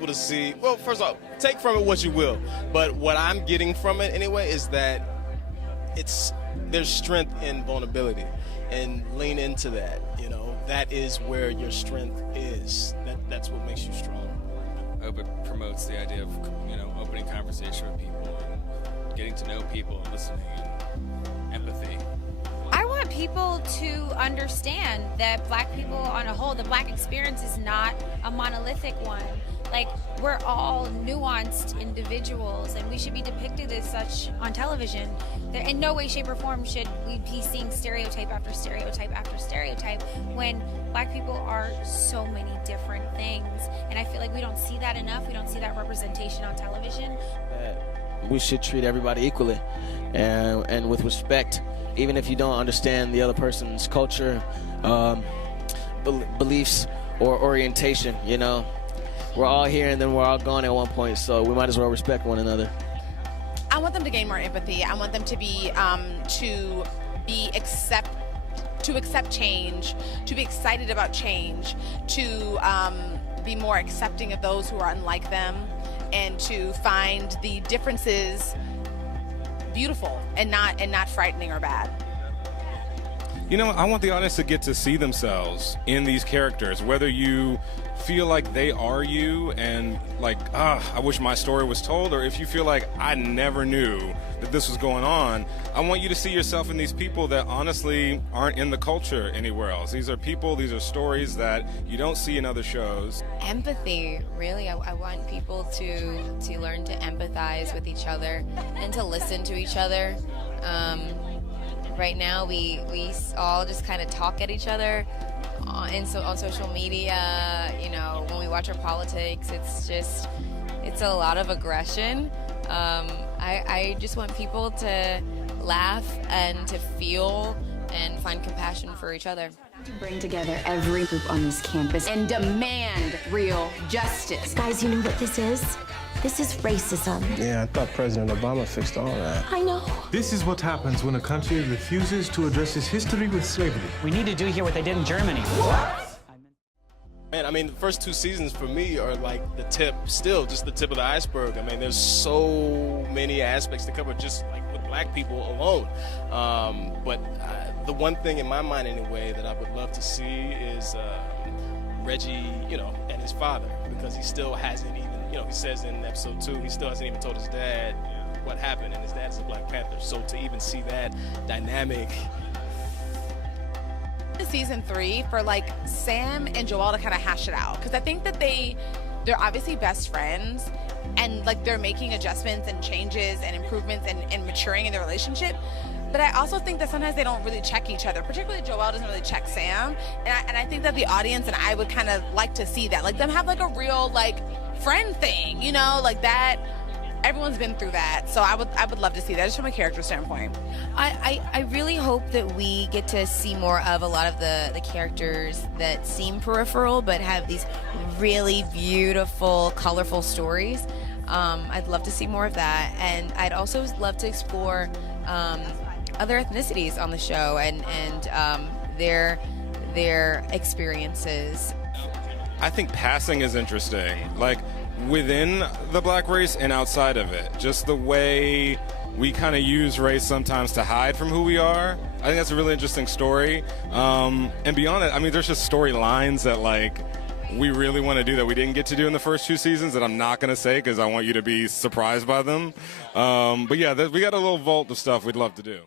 people to see, well, first off, take from it what you will, but what I'm getting from it anyway is that there's strength in vulnerability, and lean into that. That is where your strength is. That's what makes you strong. I hope it promotes the idea of opening conversation with people and getting to know people and listening and empathy. I want people to understand that Black people on a whole, the Black experience is not a monolithic one. Like, we're all nuanced individuals, and we should be depicted as such on television. In no way, shape, or form should we be seeing stereotype after stereotype after stereotype when Black people are so many different things. And I feel like we don't see that enough. We don't see that representation on television. We should treat everybody equally and with respect, even if you don't understand the other person's culture, beliefs, or orientation, We're all here and then we're all gone at one point, so we might as well respect one another. I want them to gain more empathy. I want them to accept change, to be excited about change, to be more accepting of those who are unlike them, and to find the differences beautiful and not frightening or bad. I want the audience to get to see themselves in these characters, whether you feel like they are you and I wish my story was told, or if you feel like I never knew that this was going on. I want you to see yourself in these people that honestly aren't in the culture anywhere else. These are people, these are stories that you don't see in other shows. Empathy, really. I want people to learn to empathize with each other and to listen to each other. Right now, we all just kind of talk at each other on social media. When we watch our politics, it's a lot of aggression. I just want people to laugh and to feel and find compassion for each other. To bring together every group on this campus and demand real justice. Guys, you know what this is? This is racism. Yeah, I thought President Obama fixed all that. I know. This is what happens when a country refuses to address its history with slavery. We need to do here what they did in Germany. Man, the first 2 seasons for me are like just the tip of the iceberg. There's so many aspects to cover just like with Black people alone. But the one thing in my mind anyway that I would love to see is Reggie, and his father, because he still hasn't even, he says in episode 2, he still hasn't even told his dad what happened, and his dad's a Black Panther. So to even see that dynamic. Season 3 for Sam and Joel to kind of hash it out, because I think that they're obviously best friends, and they're making adjustments and changes and improvements and maturing in their relationship. But I also think that sometimes they don't really check each other, particularly Joel doesn't really check Sam, and I think that the audience and I would kind of like to see that, them have a real friend thing, that. Everyone's been through that, so I would love to see that just from a character standpoint. I really hope that we get to see more of a lot of the characters that seem peripheral but have these really beautiful, colorful stories. I'd love to see more of that, and I'd also love to explore other ethnicities on the show and their experiences. I think passing is interesting. Within the Black race and outside of it, just the way we kind of use race sometimes to hide from who we are. I think that's a really interesting story. And beyond that, there's just storylines that we really want to do that we didn't get to do in the first 2 seasons that I'm not going to say because I want you to be surprised by them. But yeah, we got a little vault of stuff we'd love to do.